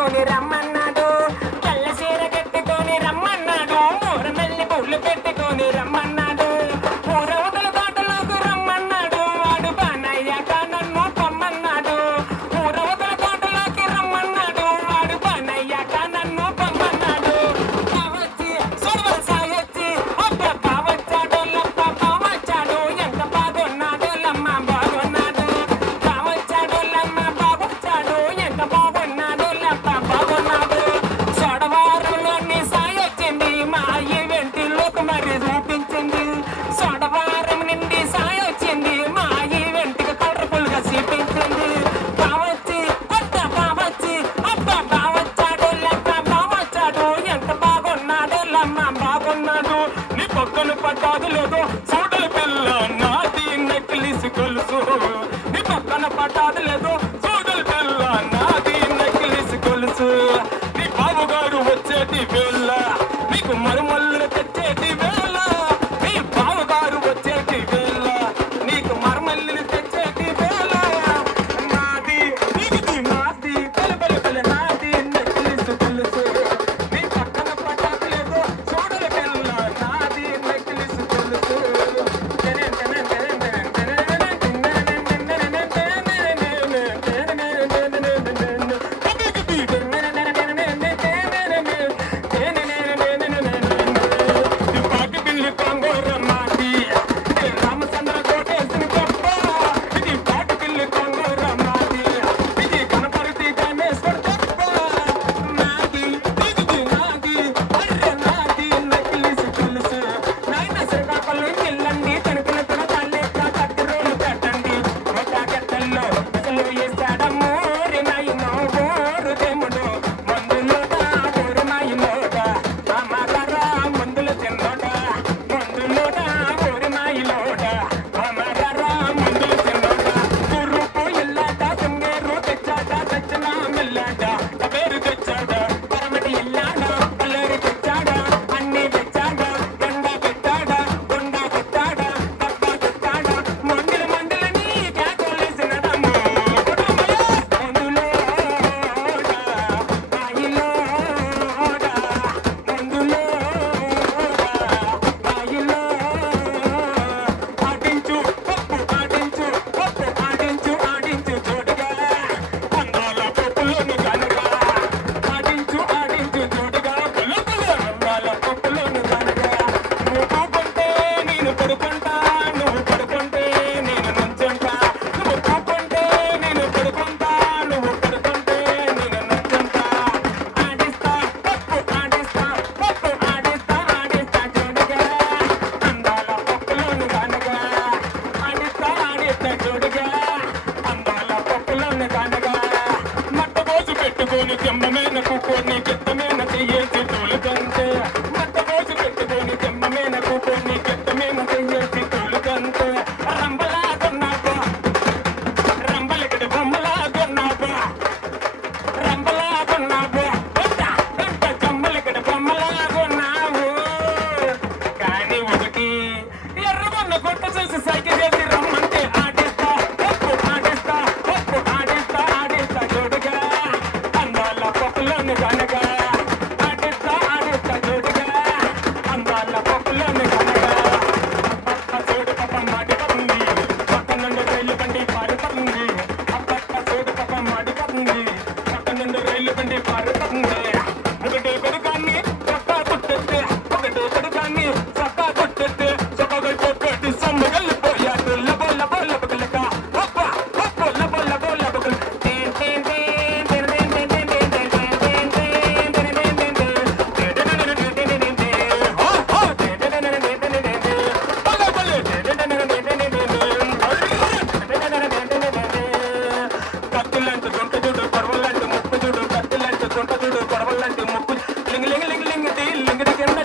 కట్టుకొని రమ్మన్నాడు, తెల్ల చీర కట్టుకొని రమ్మన్నాడు, మూరమెల్లి పువ్వులు పెట్టుకొని రమ్మన్నాడు, ఊరవతల తోటలోకి రమ్మన్నాడు, వాడు పనయ్యాక నన్ను పొమ్మన్నాడు, ఊరవతల తోటలోకి రమ్మన్నాడు, వాడు పనయ్యాక నన్ను పొమ్మన్నాడు. బావచ్చి సొడవ సాయొచ్చి అబ్బా బావచ్చాడు లప్ప బావచ్చాడు, ఎంత బాగున్నాడు లమ్మ బాగున్నాడు, బావచ్చాడు లమ్మ బావచ్చాడు, ఎంత బాగున్నాడు లప్ప బాగున్నాడు. సొడవారంలోని సాయొచ్చింది, మా ఈవెంట్లోకి మరి చూపించింది, సొడవారం నుండి సాయొచ్చింది, మా ఈవెంట్కి కలర్ఫుల్ గా చూపించింది. బావచ్చి అబ్బా బావచ్చి అబ్బా బావచ్చాడు లప్ప బావచ్చాడు, ఎంత బాగున్నాడు లమ్మ బాగున్నాడు. నీ పక్కన పట్టాదు లేదు చూడల పిల్ల నాది నెక్లిస్ గొలుసు, నీ పక్కన పట్టాదు లేదు చూడల పిల్ల నాది నెక్లిస్ గొలుసు. నీ బావగారు వచ్చేటి వేళ నీకు మరుమల్లు తెచ్చేటి వేళ, నీ బావగారు వచ్చేటి వేళ నీకు మరుమల్లు తెచ్చేటి వేళ, నాది నీది నాది బల బల బల నాది నెక్లిస్ గొలుసు, నీ పక్కన పట్టాదు లేదు చూడల పిల్ల నాది నెక్లిస్ గొలుసు. పెట్టుకొని చెమ్మమైన కూకొని కెత్తమైన చెయ్యేసి తోలుకంటే, మట్ట పోసి పెట్టుకొని చెమ్మమైన కూకొని కెత్తమైన చెయ్యేసి తోలుకంటే, రంబలా కొన్నాపా రంబలికడి బొమ్మలా కొన్నాపా రంబలా కొన్నాపా పెద్ద చెమ్మలికడి బొమ్మలా కొన్నావు. కానీ ఒకటి ఎర్రగొన్న కొట్ట చూసి సైకిల్ చేసి రమ్మంటే ఆడిస్తా ఒప్పు ఆడిస్తా ఒప్పు ఆడిస్తా ఆడిస్తా జోడుగా అందాల పప్పులోని కనగా ఆడిస్తా ఆడిస్తా జోడుగా అందాల పప్పులోని కనగా. అప్పప్ప చూడు పప్ప మాడిపోతుంది, పక్క నుండి రైలు బండి పారిపోతుంది, అప్పప్ప చూడు పప్ప మాడిపోతుంది, పక్క నుండి రైలు బండి పారిపోతుంది. ఒకటే కొడుకాన్ని చొక్కా కొట్టెత్తే, ఒకటే కొడుకాన్ని చొక్కా కొట్టెత్తే, చొక్కగా కొట్టి సొమ్మగలిపోయాడు లబో లబో లబగలక అప్ప అప్ప లబో లబో లబగల. కత్తులంటూ దొంక చూడు పర్వలంటూ ముక్కు చూడు, కత్తులంటూ దొంక చూడు పర్వలంటూ ముక్కు లింగి లింగి లింగి లింగి లింగి కింద